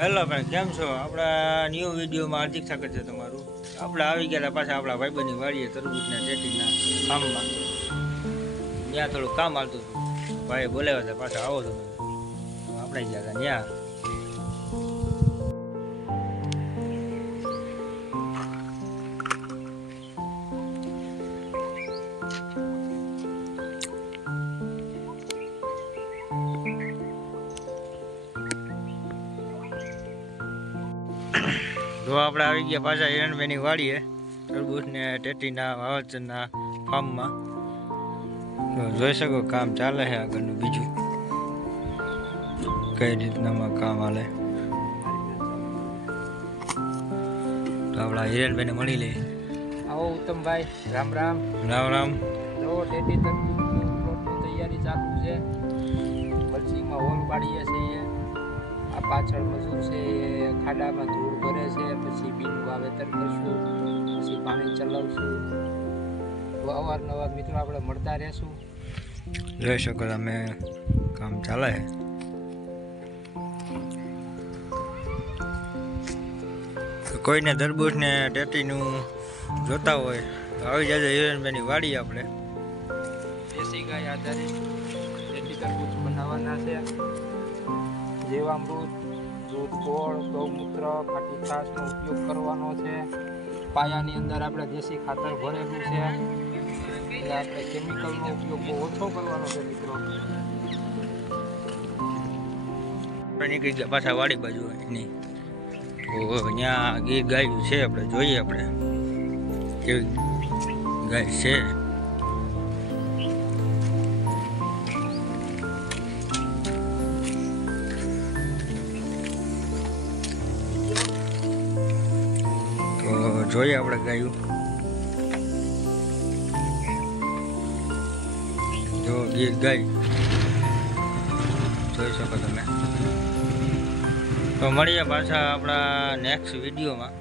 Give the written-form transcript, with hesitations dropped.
Hello friend, કેમ છો? આપણા ન્યૂ વિડીયોમાં હાર્દિક સ્વાગત છે તમારું. આપણે આવી ગયા પાછા આપણા ભાઈબંધની વાડીએ તરબૂચના ટેટીના ફાર્મમાં. ત્યાં થોડું કામ આવતું હતું, ભાઈ બોલાવ્યા હતા પાછા આવો છો આપણે ગયા હતા ત્યાં. જો આપણે આવી ગયા પાછા હિરણભાઈની વાડીએ તરબૂચને ટેટીના વાવેતરના ફાર્મમાં. જોઈ શકો કામ ચાલે છે આગળનું બીજું કઈ રીતનામાં કામ હાલે. તો આપણા હિરણભાઈને મળી લઈએ. આવો ઉત્તમભાઈ, રામ રામ. રામ રામ. જો ટેટી તરબૂચની પ્લોટની તૈયારી ચાલુ છે. મલસીમાં હોલ પાડીએ છીએ. આ પાછળ મજૂર છે એ ખાડામાં ધૂળ ભરે છે, પછી બીનું વાવેતર કરશું, પછી પાણી ચલાવશું. તો અવારનવાર મિત્રો આપણે મળતા રહેશું. જોઈ શકો તમે કામ ચાલે છે. કોઈને તરબૂચ ને ટેટીનું જોતા હોય તો આવી જાય હિરણભાઈની વાડી. આપણે દેશી ગાય આધારિત ટેટી તરબૂચ બનાવવાના છે. જીવામૃત, દૂધ, ગોળ, ગૌમૂત્ર, ખાટી છાશનો ઉપયોગ કરવાનો છે. પાયાની અંદર આપણે દેશી ખાતર ભરેલું છે, એટલે આપણે કેમિકલનો ઉપયોગ બહુ ઓછો કરવાનો છે મિત્રો. નીકળી ગયા પાછા વાડી બાજુ એની. તો ત્યાં ગીર ગાયું છે, આપણે જોઈએ આપણે કેવી ગાય છે. તો જોઈએ આપણે ગાયું. જો ગીર ગાય જોઈ શકો તમે. તો મળીએ પાછા આપણા નેક્સ્ટ વિડીયોમાં.